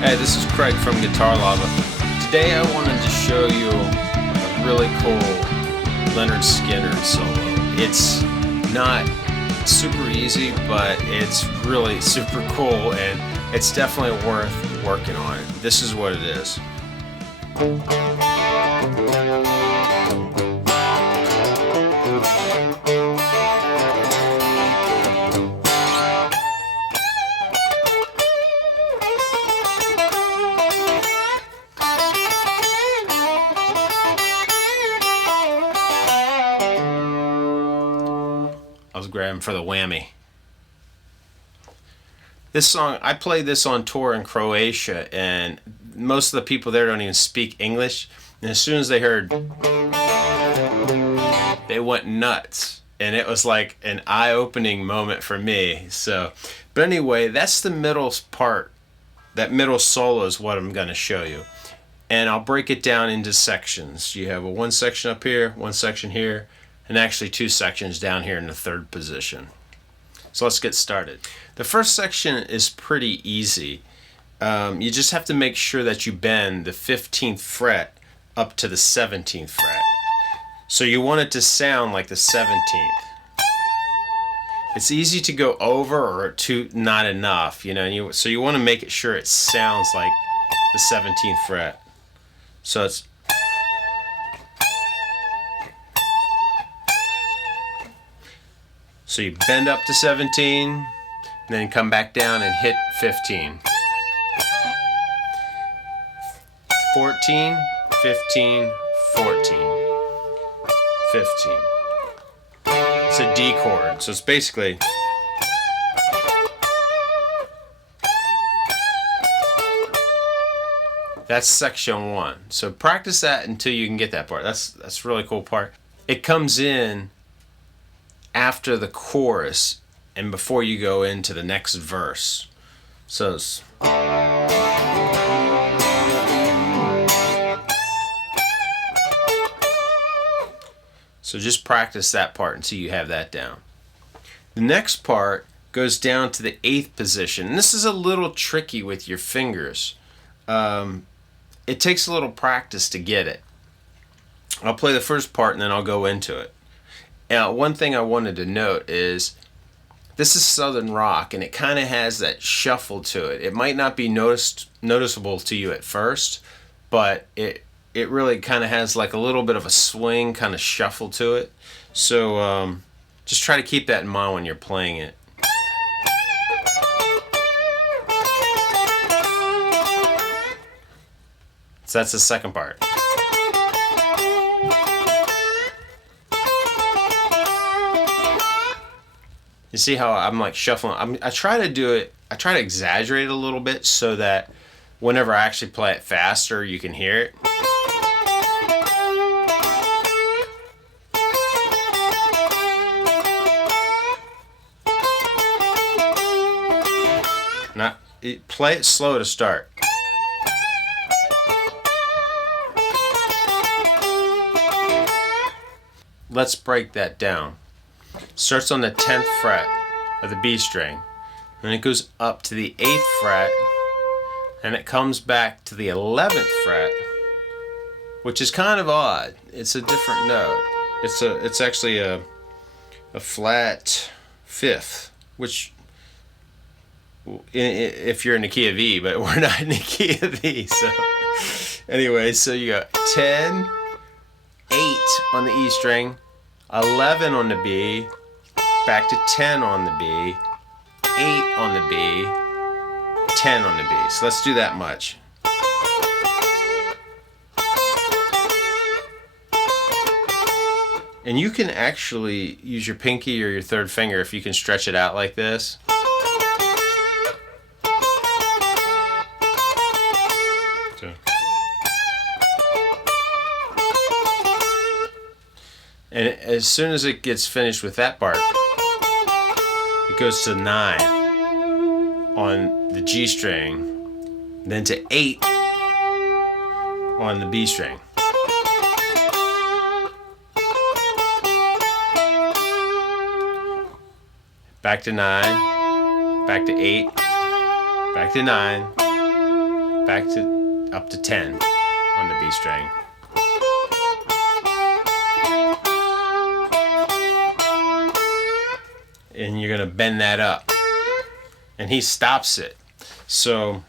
Hey, this is Craig from Guitar Lava. Today I wanted to show you a really cool Lynyrd Skynyrd solo. It's not super easy, but it's really super cool, and it's definitely worth working on. This is what it is. I was grabbing for the whammy. This song, I played this on tour in Croatia, and most of the people there don't even speak English. And as soon as they heard, they went nuts. And it was like an eye-opening moment for me. But anyway, that's the middle part. That middle solo is what I'm going to show you. And I'll break it down into sections. You have one section up here, one section here, and actually two sections down here in the third position. So let's get started. The first section is pretty easy. You just have to make sure that you bend the 15th fret up to the 17th fret. So you want it to sound like the 17th. It's easy to go over or not enough, so you want to make it sure it sounds like the 17th fret. So it's So you bend up to 17, and then come back down and hit 15. 14, 15, 14, 15. It's a D chord, so it's basically that's section 1. So practice that until you can get that part. That's a really cool part. It comes in after the chorus and before you go into the next verse. So just practice that part until you have that down. The next part goes down to the 8th position. And this is a little tricky with your fingers. It takes a little practice to get it. I'll play the first part and then I'll go into it. Now, one thing I wanted to note is this is Southern rock, and it kind of has that shuffle to it. It might not be noticeable to you at first, but it really kind of has like a little bit of a swing, kind of shuffle to it. So just try to keep that in mind when you're playing it. So that's the second part. You see how I'm like shuffling? I try to do it, I try to exaggerate it a little bit so that whenever I actually play it faster, you can hear it. Play it slow to start. Let's break that down. Starts on the 10th fret of the B string, and it goes up to the 8th fret, and it comes back to the 11th fret, which is kind of odd. It's a different note. It's actually a flat 5th, which if you're in the key of E, but we're not in the key of E. So anyway, so you got 10, 8 on the E string, 11 on the B, back to 10 on the B, 8 on the B, 10 on the B. So let's do that much. And you can actually use your pinky or your third finger if you can stretch it out like this. And as soon as it gets finished with that part, it goes to 9 on the G string, then to 8 on the B string. Back to 9, back to 8, back to 9, back to up to 10 on the B string. And you're gonna bend that up, and he stops it. So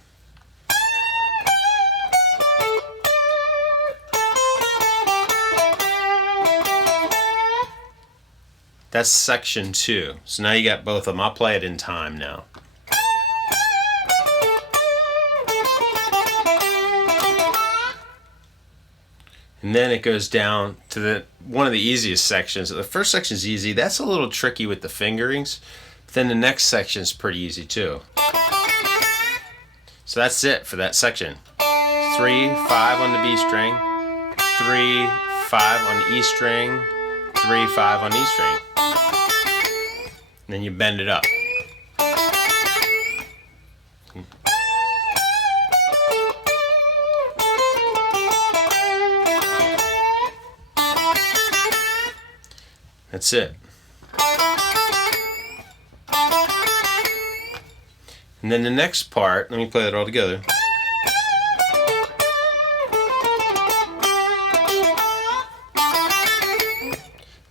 that's section 2. So now you got both of them. I'll play it in time now. And then it goes down to one of the easiest sections. The first section is easy. That's a little tricky with the fingerings. But then the next section is pretty easy too. So that's it for that section. 3, 5 on the B string, 3, 5 on the E string, 3, 5 on the E string. And then you bend it up. That's it. And then the next part, let me play it all together.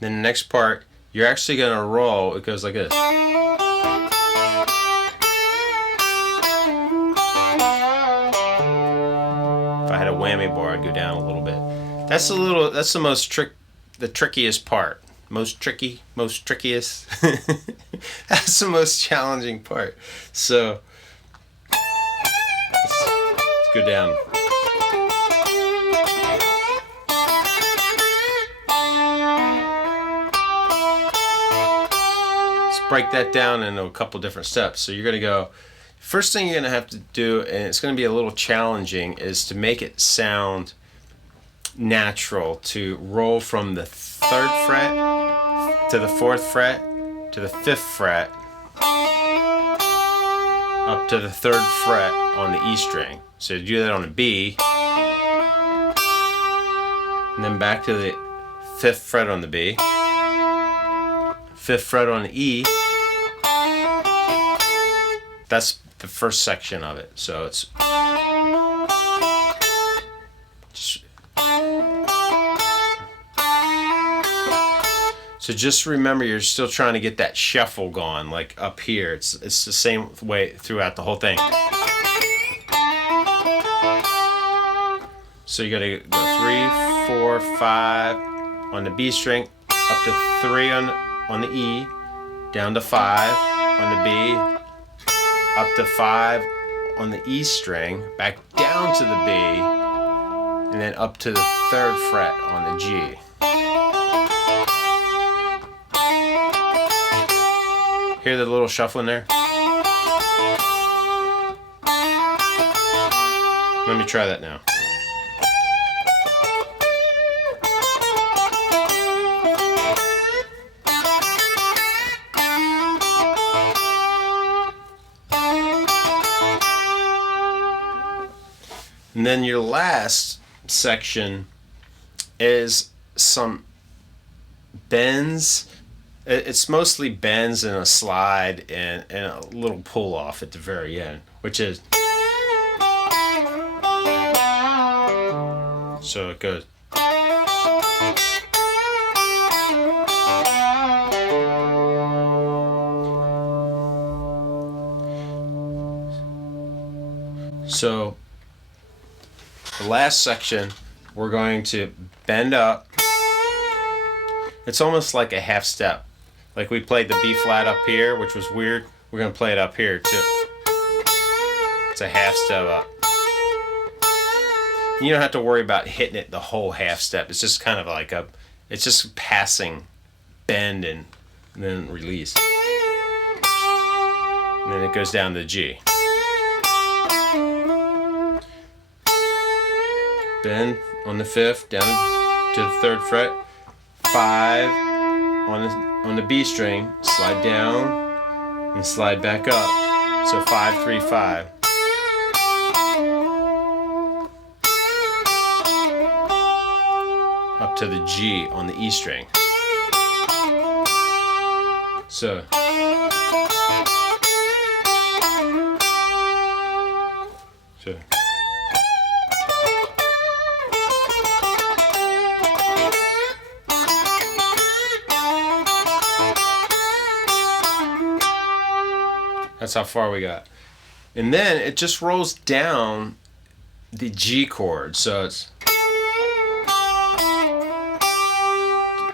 Then the next part, you're actually going to roll. It goes like this. If I had a whammy bar, I'd go down a little bit. That's the trickiest part. Most trickiest. That's the most challenging part. So let's go down. Let's break that down into a couple different steps. So you're going to go, first thing you're going to have to do, and it's going to be a little challenging, is to make it sound natural, to roll from the 3rd fret to the 4th fret to the 5th fret up to the 3rd fret on the E string. So you do that on a B, and then back to the 5th fret on the B, 5th fret on the E. That's the first section of it. So it's just, so just remember, you're still trying to get that shuffle going, like up here. It's the same way throughout the whole thing. So you gotta go 3, 4, 5 on the B string, up to 3 on the E, down to 5 on the B, up to 5 on the E string, back down to the B, and then up to the 3rd fret on the G. Hear the little shuffling there? Let me try that now. And then your last section is some bends. It's mostly bends and a slide and a little pull off at the very end, which is, so it goes. So the last section, we're going to bend up. It's almost like a half step. Like we played the B flat up here, which was weird. We're going to play it up here too. It's a half step up. And you don't have to worry about hitting it the whole half step. It's just kind of like it's just passing, bend, and then release. And then it goes down to G. Bend on the 5th, down to the 3rd fret. 5 on the B string, slide down and slide back up. So 5, 3, 5. Up to the G on the E string. So That's how far we got. And then it just rolls down the G chord. So it's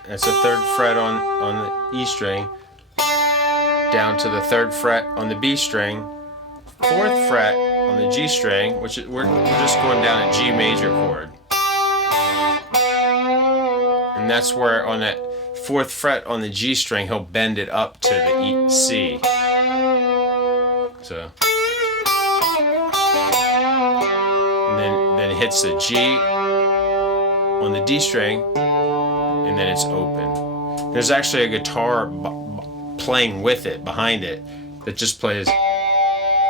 a 3rd fret on the E string, down to the 3rd fret on the B string, 4th fret on the G string, which we're just going down a G major chord. And that's where on that 4th fret on the G string, he'll bend it up to the E, C. So, and then it hits the G on the D string, and then it's open. There's actually a guitar playing with it, behind it, that just plays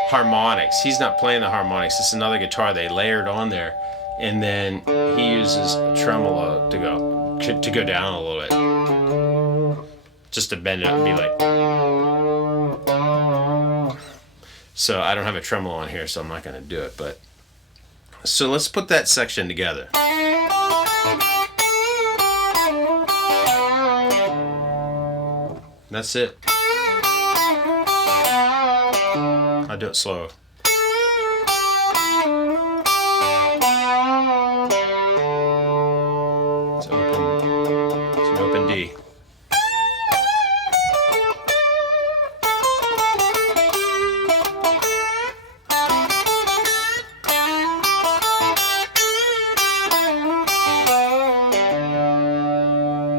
harmonics. He's not playing the harmonics. It's another guitar they layered on there, and then he uses a tremolo to go down a little bit, just to bend it up and be like. So I don't have a tremolo on here, so I'm not going to do it. But so let's put that section together. That's it. I'll do it slow. It's open. It's an open D.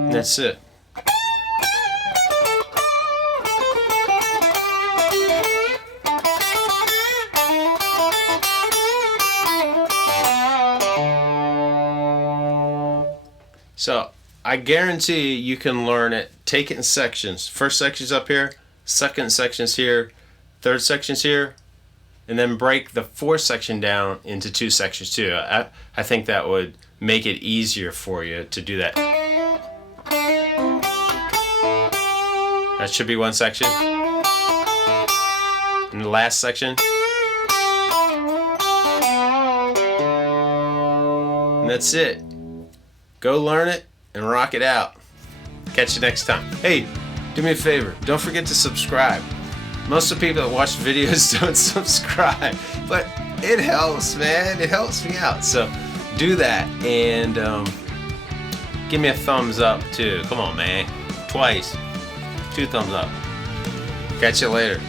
And that's it. So I guarantee you can learn it. Take it in sections. First section's up here, second section's here, third section's here, and then break the 4th section down into 2 sections too. I think that would make it easier for you to do that. That should be 1 section. And the last section. And that's it. Go learn it and rock it out. Catch you next time. Hey, do me a favor. Don't forget to subscribe. Most of the people that watch videos don't subscribe, but it helps, man. It helps me out. So do that, and give me a thumbs up too. Come on, man. Twice. 2 thumbs up. Catch you later.